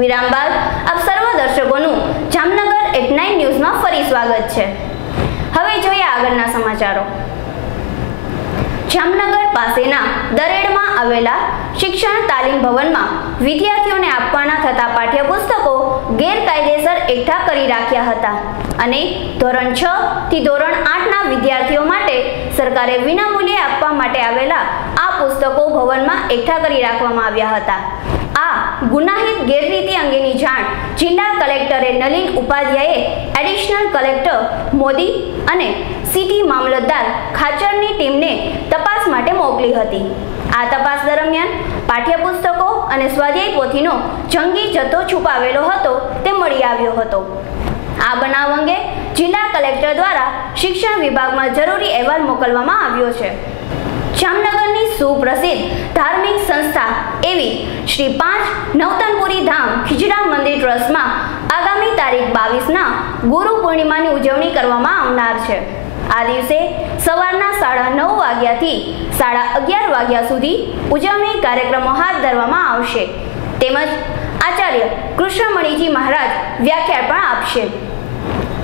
વિરામ બાદ આપ સર્વ દર્શકોનું જામનગર એટ 9 ન્યૂઝમાં ફરી સ્વાગત છે। હવે જોઈએ આગળના સમાચારો। જામનગર પાસેના દરેડમાં આવેલા શિક્ષણ તાલીમ ભવનમાં વિદ્યાર્થીઓને આપવાના થતા પાઠ્યપુસ્તકો ગેરકાયદેસર એકઠા કરી રાખ્યા હતા અને ધોરણ 6 થી ધોરણ 8ના વિદ્યાર્થીઓ માટે સરકારે વિનામૂલ્યે આપવા માટે આવેલા આ પુસ્તકો ભવનમાં એકઠા કરી રાખવામાં આવ્યા હતા। આ ગુનાહિત ગેરરીતિ અંગેની જાણ જિલ્લા કલેક્ટરે નલિન ઉપાધ્યાયે એડિશનલ કલેક્ટર મોદી અને સિટી મામલતદાર ખાચરની ટીમને તપાસ માટે મોકલી હતી। આ તપાસ દરમિયાન પાઠ્યપુસ્તકો અને સ્વાધ્યાય પોથીનો જંગી જથ્થો છુપાવેલો હતો તે મળી આવ્યો હતો। આ બનાવ અંગે જિલ્લા કલેક્ટર દ્વારા શિક્ષણ વિભાગમાં જરૂરી અહેવાલ મોકલવામાં આવ્યો છે। જામનગરની સુપ્રસિદ્ધ ધાર્મિક સંસ્થા એવી શ્રી 5 નવતનપુરી ધામ ખીજડા મંદિર ટ્રસ્ટમાં આગામી તારીખ 22ના ગુરુ પૂર્ણિમાની ઉજવણી કરવામાં આવનાર છે। આ દિવસે સવારના 9:30 વાગ્યાથી 11:30 વાગ્યા સુધી ઉજવણી કાર્યક્રમો હાથ ધરવામાં આવશે તેમજ આચાર્ય કૃષ્ણમણીજી મહારાજ વ્યાખ્યાન પણ આપશે।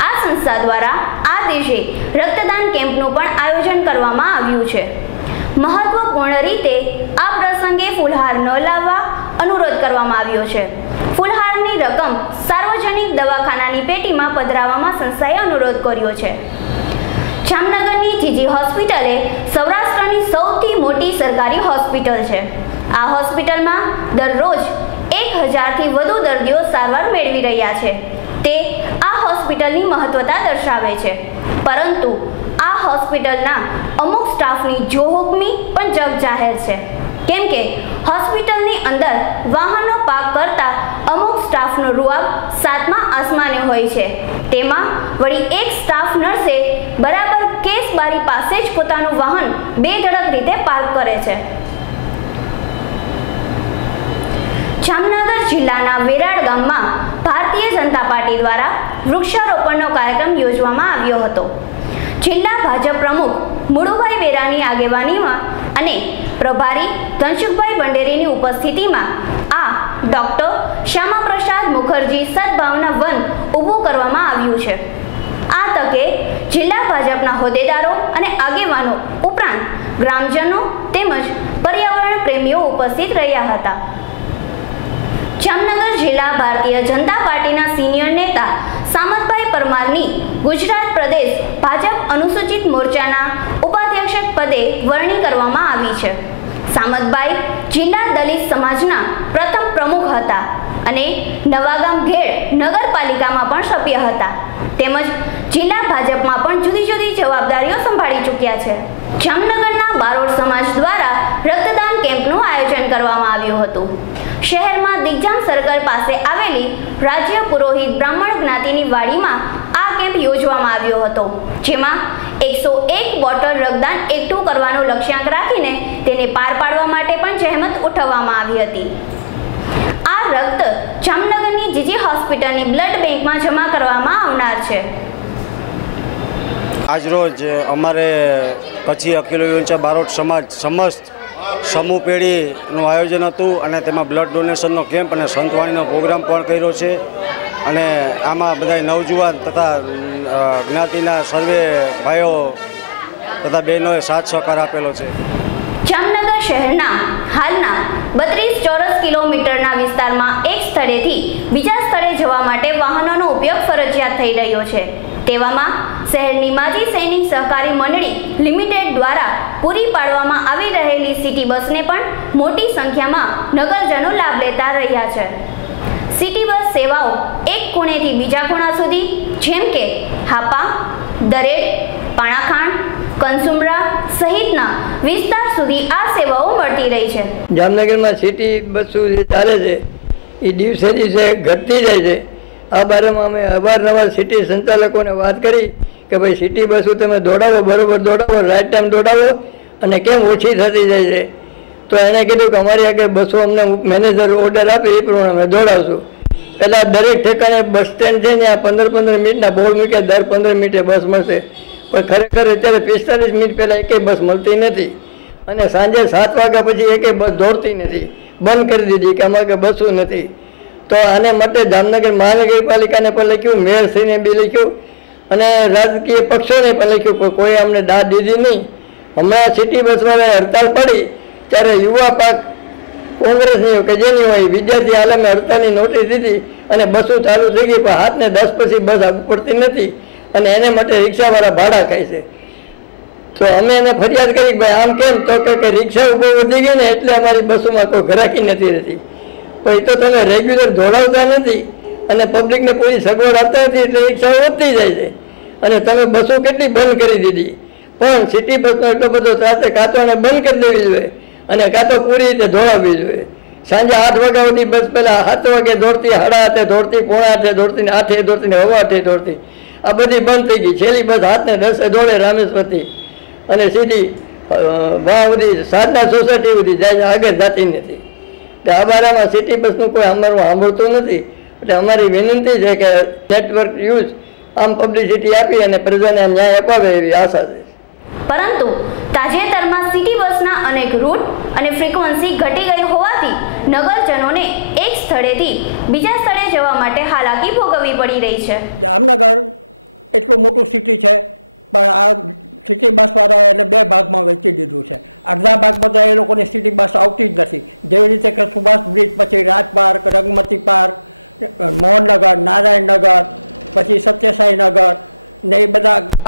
આ સંસ્થા દ્વારા આ દિવસે રક્તદાન કેમ્પનું પણ આયોજન કરવામાં આવ્યું છે। महत्वपूर्ण रीते आ प्रसंगे फूलहार न लाववा अनुरोध करवामां आव्यो छे। फूलहारनी रकम सार्वजनिक दवाखानानी पेटीमां पधराववामां संस्थाए अनुरोध कर्यो छे। जामनगरनी जीजी होस्पिटल सौराष्ट्रनी सौथी मोटी सरकारी होस्पिटल छे। आ होस्पिटलमां दररोज 1000 थी वधु दर्दीओ सारवार मेळवी रह्या छे। ते आ होस्पिटलनी महत्वता दर्शावे छे, परंतु आ होस्पिटलना अमुक स्टाफनी जोहुकमी पण जग जाहेर छे, केम के होस्पिटलनी अंदर वाहनो पार्क करता अमुक स्टाफनो रुआब 7मा आसमाने होय छे। तेमां वળી एक स्टाफ नर्से बराबर केस बारी पासे ज पोतानुं वाहन बेधड़क रीते पार्क करे छे। जामनगर जिल्लाना वेराड गाममां भारतीय जनता पार्टी द्वारा वृक्षारोपणनो कार्यक्रम योजवामां આવ્યો હતો। जिला भाजप प्रमुख मुळुभाई वेरानी आगेवानीमां अने प्रभारी धनसुखभाई भंडेरीनी उपस्थितिमां आ डॉक्टर श्यामाप्रसाद मुखर्जी सद्भावना वन ऊभुं करवामां આવ્યું છે। आ तके जिला भाजपना होद्देदारो अने आगेवानो उपरांत ग्रामजनो तेमज पर्यावरण प्रेमीओ उपस्थित रह्या हता। जामनगर जिला भारतीय जनता पार्टीना सीनियर नेता सामतभाई परमारनी गुजरात प्रदेश भाजप अनुसूचित मोर्चाना उपाध्यक्ष पदे वरणी करवामां आवी छे। सामतभाई जिला दलित समाजना प्रथम प्रमुख हता अने नवागाम घेड़ नगरपालिकामां पण सभ्य हता, तेमज जिला भाजपमां पण जुदी जुदी जवाबदारीओ संभाળી चूक्या छे। जामनगरना बारोट समाज द्वारा रक्तदान केम्पनुं आयोजन करवामां આવ્યું હતું। शहरमा दिग्जाम सर्कल पासे आवेली राज्य पुरोहित ब्राह्मण ज्ञातिनी वाड़ीमां आ केम्प योजवामां આવ્યો હતો, જેમાં 101 બોટલ રક્તદાન એકઠું કરવાનો લક્ષ્યાંક રાખીને તેને પાર પાડવા માટે પણ જહેમત ઉઠાવવામાં આવી હતી। આ રક્ત જામનગરની જીજી હોસ્પિટલની બ્લડ બેંકમાં જમા કરવામાં આવનાર છે। આજરોજ અમારે કચ્છી અખિલ વિંચા બારોટ સમાજ સમસ્ત समूह पेढ़ीનું આયોજન હતું અને તેમાં બ્લડ ડોનેશનનો કેમ્પ અને સંતવાણીનો પ્રોગ્રામ પણ કર્યો છે અને આમાં બધા નવજુવાન તથા જ્ઞાતિના સર્વે ભાઈઓ તથા બહેનોએ સાથ સહકાર આપેલો છે। જામનગર શહેરના હાલના 32 ચોરસ કિલોમીટરના વિસ્તારમાં એક સ્થળેથી બીજા સ્થળે જવા માટે વાહનોનો ઉપયોગ ફરજિયાત થઈ રહ્યો છે। તેવામાં શહેરની માજી સૈનિક સહકારી મંડળી લિમિટેડ દ્વારા પૂરી પાડવામાં આવી રહેલી સિટી બસને પણ મોટી સંખ્યામાં નગરજનો લાભ લેતા રહ્યા છે। સિટી બસ સેવાઓ એક ખૂણેથી બીજા ખૂણા સુધી જેમ કે હાપા, દરેડ, પાણાખાંડ, કંસુમરા સહિતના વિસ્તાર સુધી આ સેવાઓ મળતી રહી છે। જામનગરમાં સિટી બસો જે ચાલે છે એ દિવસે દિવસે ઘટતી જાય છે। આ બારેમાં અમે અવારનવાર સિટી સંચાલકોને વાત કરી કે ભાઈ સિટી બસો તમે દોડાવો, બરોબર દોડાવો, રાઈટ ટાઈમ દોડાવો અને કેમ ઓછી થતી જાય છે। તો એણે કીધું કે અમારી આગળ બસો અમને મેનેજર ઓર્ડર આપે એ પ્રમાણે અમે દોડાવશું। પહેલાં દરેક ઠેકાણે બસ સ્ટેન્ડ છે ને 15-15 મિનિટના બોર્ડ મૂક્યા, દર 15 મિનિટે બસ મળશે, પણ ખરેખર અત્યારે 45 મિનિટ પહેલાં એકેય બસ મળતી નથી અને સાંજે 7 વાગ્યા પછી એકેય બસ દોડતી નથી, બંધ કરી દીધી કે અમારે બસો નથી। તો આને માટે જામનગર મહાનગરપાલિકાને પણ લખ્યું, મેયરશ્રીને બી લખ્યું અને રાજકીય પક્ષોને પણ લખ્યું, પણ કોઈ અમને દાદ દીધી નહીં. હમણાં સિટી બસવાળાએ હડતાલ પડી ત્યારે યુવા પાક કોંગ્રેસની કે જેની હોય વિદ્યાર્થી આલમે હડતાલની નોટિસ દીધી અને બસો ચાલુ થઈ ગઈ, પણ 7 ને 10 પછી બસ આગળ પડતી નથી અને એને માટે રિક્ષાવાળા ભાડા ખાય છે. તો અમે એને ફરિયાદ કરી કે ભાઈ આમ કેમ, તો કે રિક્ષા ઉપર વધી ગઈ ને એટલે અમારી બસોમાં કોઈ ઘરાકી નથી રહેતી. પણ એ તો તમે રેગ્યુલર દોડાવતા નથી અને પબ્લિકને પૂરી સગવડ આપતા નથી એટલે રિક્ષાઓ વધતી જાય છે અને તમે બસો કેટલી બંધ કરી દીધી. પણ સિટી બસનો એટલો બધો ત્રાસ છે, કાં તો એને બંધ કરી દેવી જોઈએ અને કાં તો પૂરી રીતે દોડાવવી જોઈએ. સાંજે 8 વાગ્યા સુધી બસ પહેલાં 7 વાગે દોડતી, 8:30 દોડતી, 7:45 દોડતી, 8 દોડતી ને 8:15 દોડતી, આ બધી બંધ થઈ ગઈ. છેલ્લી બસ 7 ને 10 દોડે રામેશ્વરથી અને સીધી વાહ સુધી સાધના સોસાયટી સુધી જાય, આગળ જતી નથી. એટલે આ બારામાં સિટી બસનું કોઈ અમારું સાંભળતું નથી. એટલે અમારી વિનંતી છે કે નેટવર્ક યુઝ આમ પબ્લિસિટી આપી અને પ્રજાને ન્યાય અપાવે એવી આશા છે. પરંતુ તાજેતરમાં સિટી બસના અનેક રૂટ અને ફ્રીક્વન્સી ઘટી ગઈ હોવાથી નગરજનોને એક સ્થળેથી બીજા સ્થળે જવા માટે હાલાકી ભોગવવી પડી રહી છે.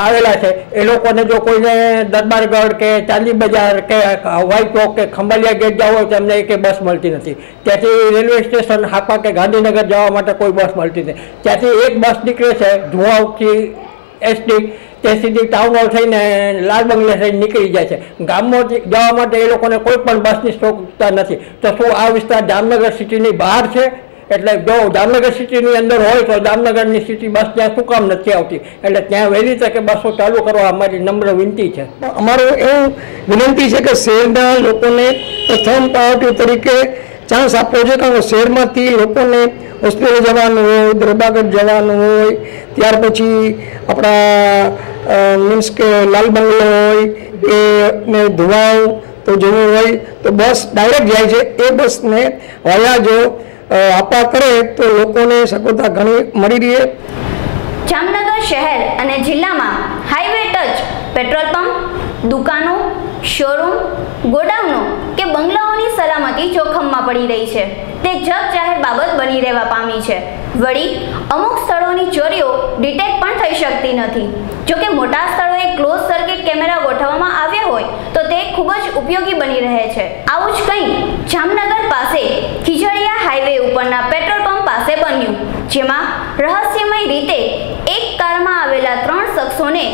આવેલા છે એ લોકોને જો કોઈને દરબારગઢ કે ચાંદી બજાર કે હવાઈ ચોક કે ખંભાલિયા ગેટ જવું હોય તો એમને એક બસ મળતી નથી. ત્યાંથી રેલવે સ્ટેશન હાપા કે ગાંધીનગર જવા માટે કોઈ બસ મળતી નથી. ત્યાંથી એક બસ નીકળે છે ધુવાઉથી એસટી, તે સીધી ટાઉન હોલ થઈને લાલ બંગલે થઈને નીકળી જાય છે. ગામમાં જવા માટે એ લોકોને કોઈ પણ બસની સ્ટોકતા નથી. તો શું આ વિસ્તાર જામનગર સિટીની બહાર છે? એટલે જો જામનગર સિટીની અંદર હોય તો જામનગરની સિટી બસ ત્યાં શું કામ નથી આવતી? એટલે ત્યાં વહેલી તકે બસો ચાલુ કરવા અમારી નમ્ર વિનંતી છે. અમારું એવું વિનંતી છે કે શહેરના લોકોને પ્રથમ પ્રાયોરિટી તરીકે ચાન્સ આપવો જોઈએ, કારણ કે શહેરમાંથી લોકોને હોસ્પિટલ જવાનું હોય, દરબારગઢ જવાનું હોય, ત્યાર પછી આપણા મીન્સ કે લાલ બંગલો હોય કે ને ધુવાવ તો જવું હોય તો બસ ડાયરેક્ટ જાય છે. એ બસને વયા જો આપવા કરે તો લોકોને સગવડતા ઘણી મળી રહે. જામનગર શહેર અને જિલ્લામાં હાઈવે ટચ પેટ્રોલ પંપ, દુકાનો, શોરૂમ, ગોડાઉનો કે બંગલાઓની સલામતી જોખમમાં પડી રહી છે. તે જગજાહેર બાબત બની રહેવા પામી છે. વળી અમુક સ્થળોની ચોરીઓ ડિટેક્ટ પણ થઈ શકતી નથી. જોકે મોટા સ્થળોએ ક્લોઝ સર્કિટ કેમેરા ગોઠવવામાં આવ્યા હોય તો તે ખૂબ જ ઉપયોગી બની રહે છે. આવું જ કંઈ જામનગર પાસે ખીજડીયા હાઈવે ઉપરના પેટ્રોલ પંપ પાસે બન્યું, જેમાં રહસ્યમય રીતે એક કારમાં આવેલા 3 શખ્સોને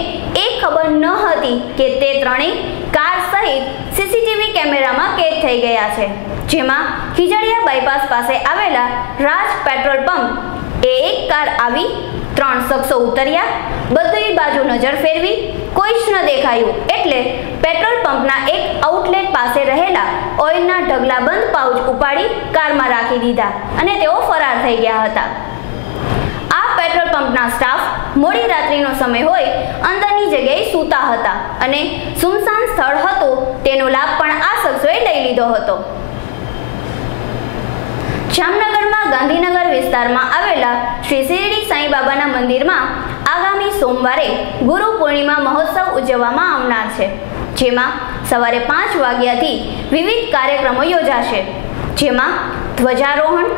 એ ખબર ન હતી કે તે ત્રણેય કાર સહિત સીસીટીવી કેમેરામાં કેદ થઈ ગયા છે. જેમાં ખીજડીયા બાયપાસ પાસે આવેલા રાજ પેટ્રોલ પંપ એક કાર આવી, 3 શખ્સો ઉતર્યા, બધી બાજુ નજર ફેરવી, કોઈ જ ન દેખાયું એટલે પેટ્રોલ પંપના એક આઉટલેટ પાસે રહેલા ઓઇલના ઢગલાબંધ પાઉચ ઉપાડી કારમાં રાખી દીધા અને તેઓ ફરાર થઈ ગયા હતા. આ પેટ્રોલ પંપના સ્ટાફ મોડી રાત્રિનો સમય હોય અંદરની જગ્યાએ સૂતા હતા અને સુમસાન સ્થળ હતું તેનો લાભ પણ આ શખ્સોએ લઈ લીધો હતો. જામનગરમાં ગાંધીનગર વિસ્તારમાં આવેલા શ્રી શિરડી સાંઈ બાબાના મંદિરમાં આગામી સોમવારે ગુરુ પૂર્ણિમા મહોત્સવ ઉજવવામાં આવનાર છે. જેમાં સવારે 5 વાગ્યાથી વિવિધ કાર્યક્રમો યોજાશે. જેમાં ધ્વજારોહણ,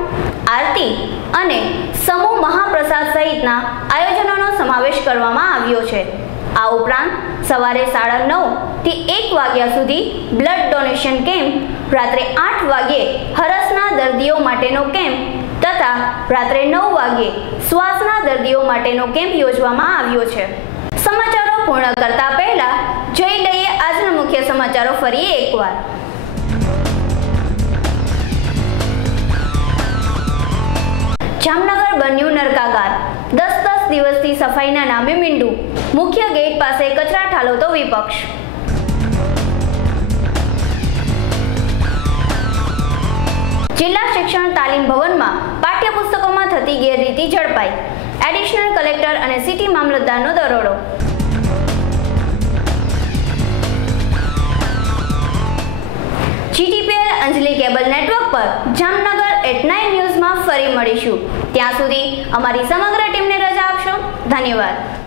આરતી અને સમૂહ મહાપ્રસાદ સહિતના આયોજનોનો સમાવેશ કરવામાં આવ્યો છે. આ ઉપરાંત સવારે 9:30 થી 1 વાગ્યા સુધી બ્લડ ડોનેશન કેમ્પ, રાત્રે 8 વાગ્યે હરસના દર્દીઓ માટેનો કેમ્પ તથા રાત્રે 9 વાગ્યે શ્વાસના દર્દીઓ માટેનો કેમ્પ યોજવામાં આવ્યો છે. સમાચારો પૂર્ણ કરતા પહેલા જોઈ લઈએ આજના મુખ્ય સમાચારો ફરી એકવાર. જામનગર બન્યું નરકાગાર. 10 દિવસથી સફાઈના નામે મીંડું. મુખ્ય ગેટ પાસે કચરા ઠાલવતો વિપક્ષ. જિલ્લા શિક્ષણ તાલીમ ભવનમાં પાઠ્યપુસ્તકોમાં થતી ગેરરીતિ ઝડપાઈ. એડિશનલ કલેક્ટર અને સિટી મામલતદારનો દરોડો. GTPL અંજલી કેબલ નેટવર્ક પર જામનગર @9 ન્યૂઝમાં ફરી મળીશું. ત્યાં સુધી અમારી સમગ્ર ટીમને રજા આપશો. ધન્યવાદ.